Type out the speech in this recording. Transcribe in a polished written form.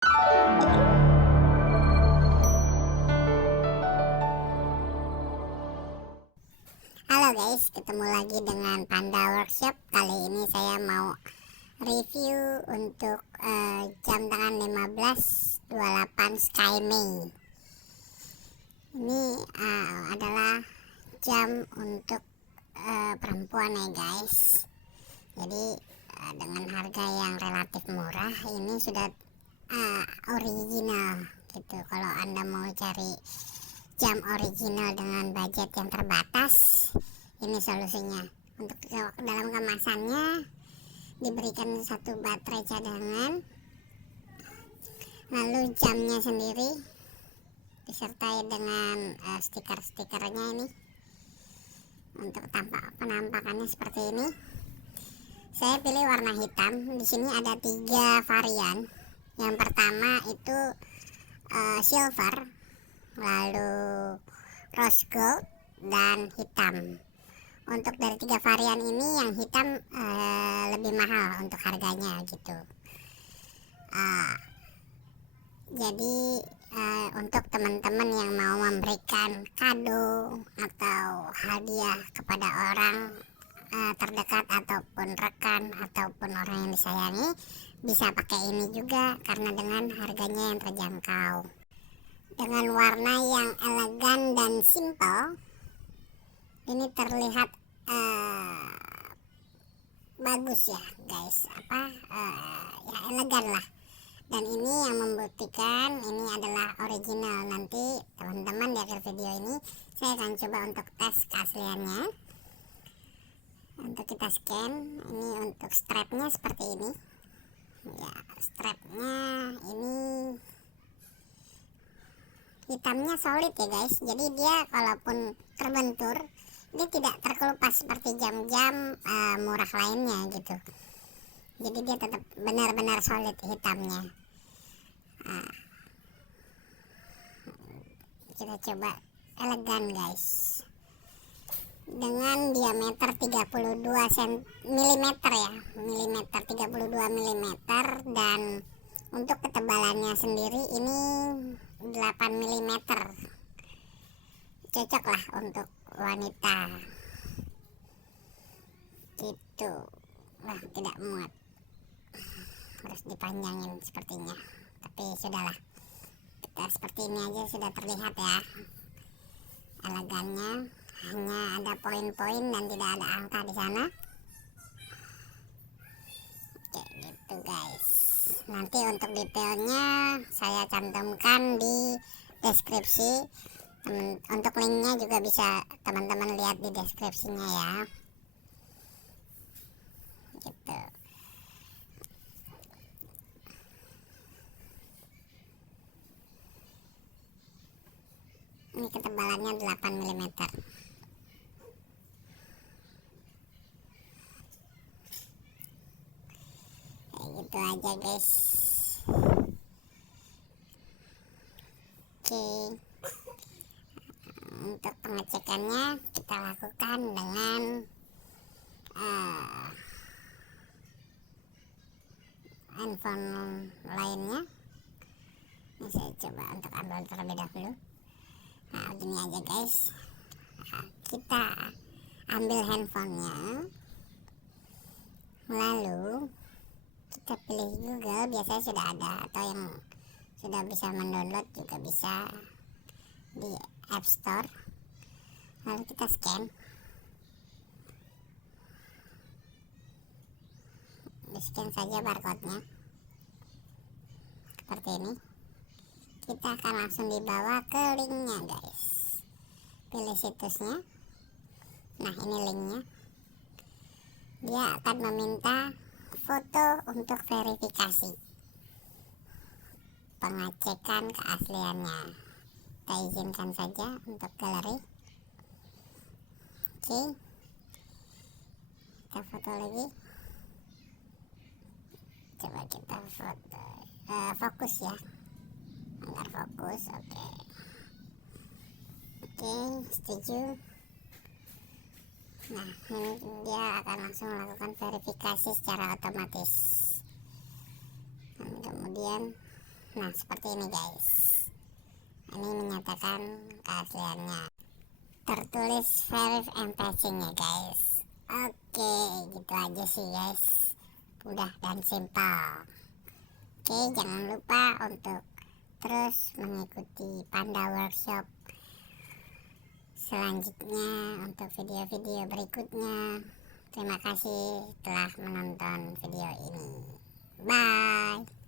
Halo guys, ketemu lagi dengan Panda Workshop. Kali ini saya mau review untuk jam tangan 1528 SkyMay. Ini adalah jam untuk perempuan ya guys. Jadi dengan harga yang relatif murah, ini sudah original gitu. Kalau Anda mau cari jam original dengan budget yang terbatas, ini solusinya. Untuk dalam kemasannya diberikan satu baterai cadangan, lalu jamnya sendiri disertai dengan stiker-stikernya. Ini untuk penampakannya seperti ini. Saya pilih warna hitam. Di sini ada 3 varian. Yang pertama itu silver, lalu rose gold, dan hitam. Untuk dari 3 varian ini, yang hitam lebih mahal untuk harganya gitu. Jadi untuk teman-teman yang mau memberikan kado atau hadiah kepada orang terdekat ataupun rekan ataupun orang yang disayangi, bisa pakai ini juga karena dengan harganya yang terjangkau. Dengan warna yang elegan dan simple, ini terlihat bagus ya guys, ya elegan lah. Dan ini yang membuktikan ini adalah original. Nanti teman-teman di akhir video ini saya akan coba untuk tes keasliannya. Untuk kita scan, ini untuk strapnya seperti ini ya. Strapnya ini hitamnya solid ya guys, jadi dia kalaupun terbentur, dia tidak terkelupas seperti jam-jam murah lainnya gitu. Jadi dia tetap benar-benar solid hitamnya. Kita coba elegan guys, dengan diameter 32 mm ya, milimeter 32 mm, dan untuk ketebalannya sendiri ini 8 mm. Cocok lah untuk wanita gitu. Wah, tidak muat, harus dipanjangin sepertinya, tapi sudahlah, kita seperti ini aja sudah terlihat ya elegannya. Hanya ada poin-poin dan tidak ada angka di sana. Oke gitu guys. Nanti untuk detailnya saya cantumkan di deskripsi. Untuk linknya juga bisa teman-teman lihat di deskripsinya ya. Gitu. Ini ketebalannya 8 mm. Gitu aja guys. Oke, untuk pengecekannya kita lakukan dengan handphone lainnya. Ini saya coba untuk ambil terlebih dahulu. Nah, gini aja guys. Nah, kita ambil handphonenya, lalu kita pilih Google, biasanya sudah ada, atau yang sudah bisa mendownload juga bisa di App Store. Lalu kita scan, di scan saja barcode-nya seperti ini. Kita akan langsung dibawa ke linknya guys. Pilih situsnya. Nah, ini linknya. Dia akan meminta foto untuk verifikasi pengecekan keasliannya. Kita izinkan saja untuk galeri. Oke, kita foto lagi. Coba kita foto fokus ya, agar fokus. Oke, setuju. Nah, ini dia akan langsung melakukan verifikasi secara otomatis. Dan kemudian Nah, seperti ini guys, ini menyatakan keasliannya, tertulis verif and passing ya guys. Oke, gitu aja sih guys, mudah dan simpel. Oke, jangan lupa untuk terus mengikuti Panda Workshop selanjutnya untuk video-video berikutnya. Terima kasih telah menonton video ini. Bye.